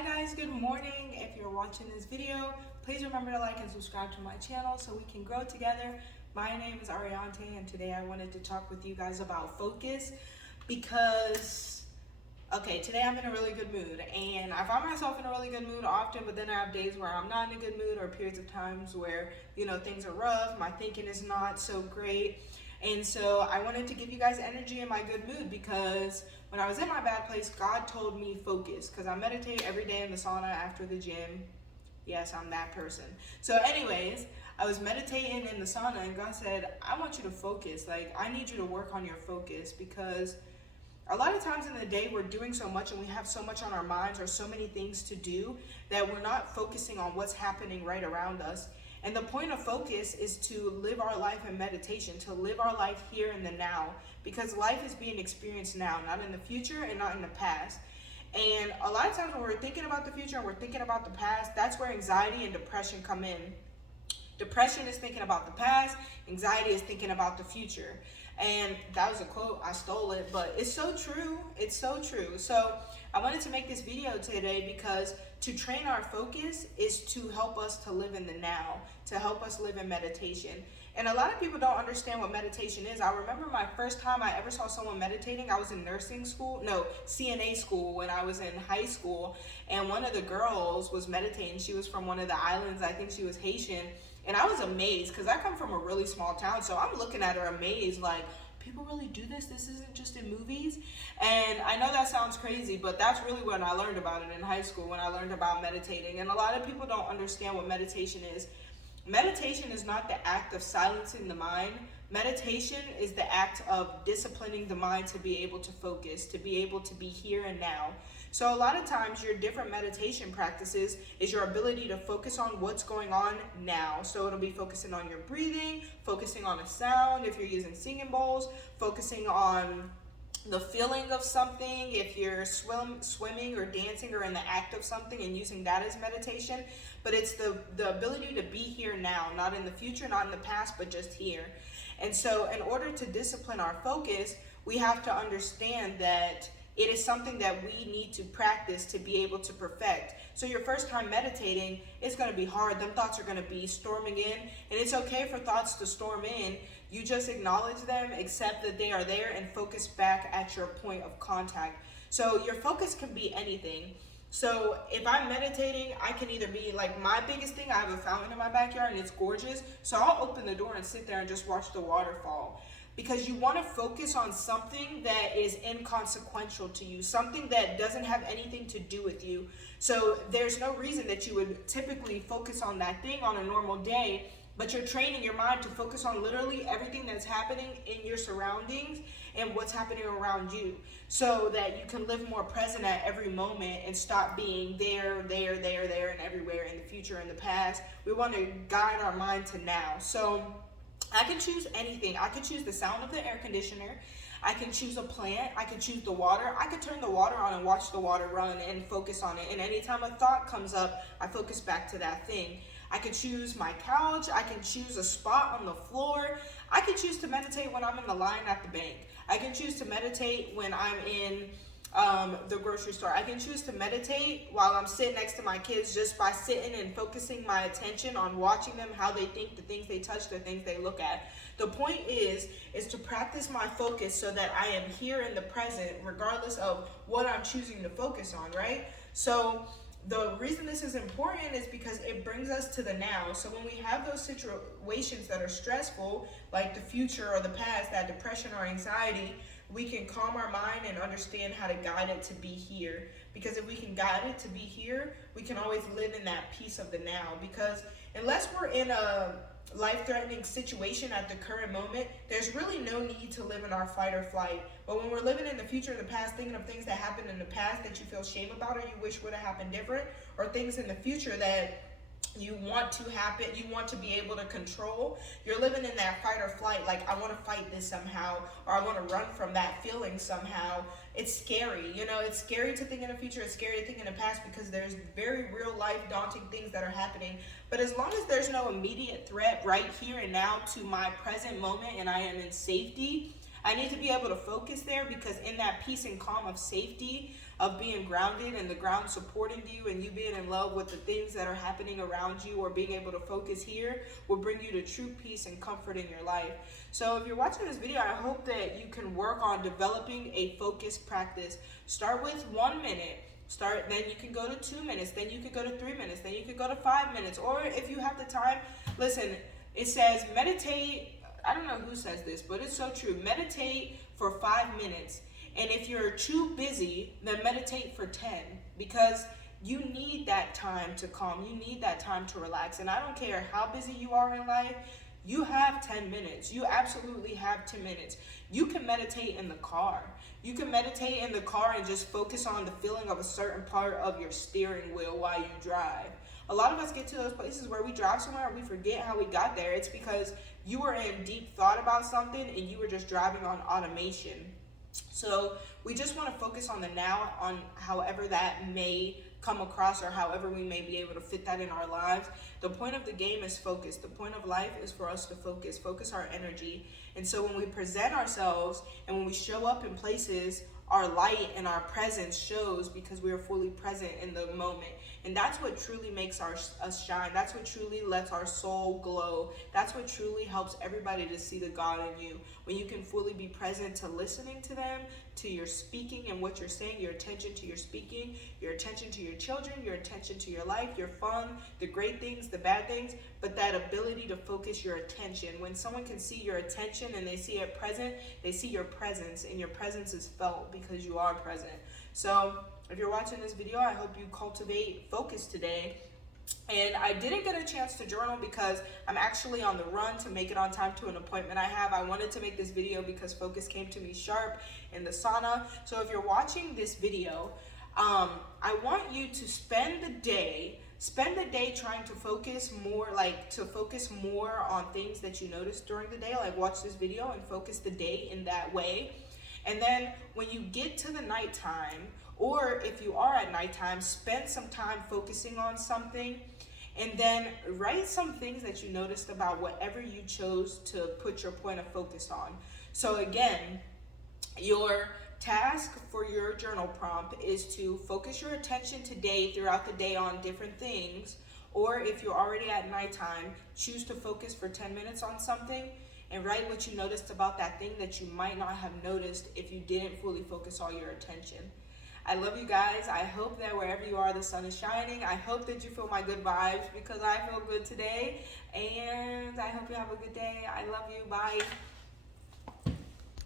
Hi guys, good morning. If you're watching this video, please remember to like and subscribe to my channel so we can grow together. My name is Ariante and today I wanted to talk with you guys about focus because, today I'm in a really good mood and I find myself in a really good mood often, but then I have days where I'm not in a good mood or periods of times where, things are rough, my thinking is not so great. And so I wanted to give you guys energy in my good mood because when I was in my bad place, God told me focus because I meditate every day in the sauna after the gym. Yes, I'm that person. So anyways, I was meditating in the sauna and God said, I want you to focus. Like, I need you to work on your focus because a lot of times in the day we're doing so much and we have so much on our minds or so many things to do that we're not focusing on what's happening right around us. And the point of focus is to live our life in meditation, to live our life here in the now, because life is being experienced now, not in the future and not in the past. And a lot of times when we're thinking about the future and we're thinking about the past, that's where anxiety and depression come in. Depression is thinking about the past, anxiety is thinking about the future. And that was a quote, I stole it, but it's so true. It's so true. So I wanted to make this video today because to train our focus is to help us to live in the now, to help us live in meditation. And a lot of people don't understand what meditation is. I remember my first time I ever saw someone meditating, I was in CNA school when I was in high school. And one of the girls was meditating. She was from one of the islands. I think she was Haitian. And I was amazed because I come from a really small town. So I'm looking at her amazed like, people really do this? This isn't just in movies? And I know that sounds crazy, but that's really when I learned about it in high school, when I learned about meditating. And a lot of people don't understand what meditation is. Meditation is not the act of silencing the mind. Meditation is the act of disciplining the mind to be able to focus, to be able to be here and now. So a lot of times your different meditation practices is your ability to focus on what's going on now. So it'll be focusing on your breathing, focusing on a sound if you're using singing bowls, focusing on the feeling of something if you're swimming or dancing or in the act of something and using that as meditation. But it's the ability to be here now, not in the future, not in the past, but just here. And so in order to discipline our focus, we have to understand that it is something that we need to practice to be able to perfect. So your first time meditating, it's going to be hard. Them thoughts are going to be storming in, and it's okay for thoughts to storm in. You just acknowledge them, accept that they are there, and focus back at your point of contact. So your focus can be anything. So if I'm meditating, I can either be like, my biggest thing, I have a fountain in my backyard and it's gorgeous. So I'll open the door and sit there and just watch the waterfall. Because you want to focus on something that is inconsequential to you, something that doesn't have anything to do with you. So there's no reason that you would typically focus on that thing on a normal day, but you're training your mind to focus on literally everything that's happening in your surroundings and what's happening around you, so that you can live more present at every moment and stop being there, and everywhere in the future and the past. We want to guide our mind to now. So I can choose anything. I can choose the sound of the air conditioner. I can choose a plant. I can choose the water. I could turn the water on and watch the water run and focus on it. And anytime a thought comes up, I focus back to that thing. I can choose my couch. I can choose a spot on the floor. I can choose to meditate when I'm in the line at the bank. I can choose to meditate when I'm in the grocery store. I can choose to meditate while I'm sitting next to my kids, just by sitting and focusing my attention on watching them, how they think, the things they touch, the things they look at. The point is to practice my focus so that I am here in the present, regardless of what I'm choosing to focus on, right? So the reason this is important is because it brings us to the now. So when we have those situations that are stressful, like the future or the past, that depression or anxiety, we can calm our mind and understand how to guide it to be here. Because if we can guide it to be here, we can always live in that peace of the now. Because unless we're in a life-threatening situation at the current moment, there's really no need to live in our fight or flight. But when we're living in the future or the past, thinking of things that happened in the past that you feel shame about or you wish would have happened different, or things in the future that you want to happen, you want to be able to control, you're living in that fight or flight, like, I want to fight this somehow, or I want to run from that feeling somehow. It's scary, it's scary to think in the future, it's scary to think in the past, because there's very real life daunting things that are happening. But as long as there's no immediate threat right here and now to my present moment and I am in safety, I need to be able to focus there, because in that peace and calm of safety, of being grounded and the ground supporting you and you being in love with the things that are happening around you, or being able to focus here, will bring you to true peace and comfort in your life. So if you're watching this video, I hope that you can work on developing a focus practice. Start with 1 minute. Then you can go to 2 minutes, then you can go to 3 minutes, then you can go to 5 minutes. Or if you have the time, listen, it says meditate. I don't know who says this, but it's so true. Meditate for 5 minutes. And if you're too busy, then meditate for 10, because you need that time to calm. You need that time to relax. And I don't care how busy you are in life, you have 10 minutes. You absolutely have 10 minutes. You can meditate in the car. You can meditate in the car and just focus on the feeling of a certain part of your steering wheel while you drive. A lot of us get to those places where we drive somewhere and we forget how we got there. It's because you were in deep thought about something and you were just driving on automation. So we just want to focus on the now, on however that may come across or however we may be able to fit that in our lives. The point of the game is focus. The point of life is for us to focus our energy. And so when we present ourselves and when we show up in places, our light and our presence shows, because we are fully present in the moment. And that's what truly makes us shine. That's what truly lets our soul glow. That's what truly helps everybody to see the God in you. When you can fully be present to listening to them, to your speaking and what you're saying, your attention to your speaking, your attention to your children, your attention to your life, your fun, the great things, the bad things, but that ability to focus your attention. When someone can see your attention and they see it present, they see your presence, and your presence is felt because you are present. So if you're watching this video, I hope you cultivate focus today. And I didn't get a chance to journal because I'm actually on the run to make it on time to an appointment I have. I wanted to make this video because focus came to me sharp in the sauna. So if you're watching this video, I want you to spend the day trying to focus more on things that you notice during the day. Like, watch this video and focus the day in that way. And then when you get to the nighttime, or if you are at nighttime, spend some time focusing on something, and then write some things that you noticed about whatever you chose to put your point of focus on. So again, your task for your journal prompt is to focus your attention today throughout the day on different things, or if you're already at nighttime, choose to focus for 10 minutes on something and write what you noticed about that thing that you might not have noticed if you didn't fully focus all your attention. I love you guys. I hope that wherever you are, the sun is shining. I hope that you feel my good vibes, because I feel good today. And I hope you have a good day. I love you. Bye.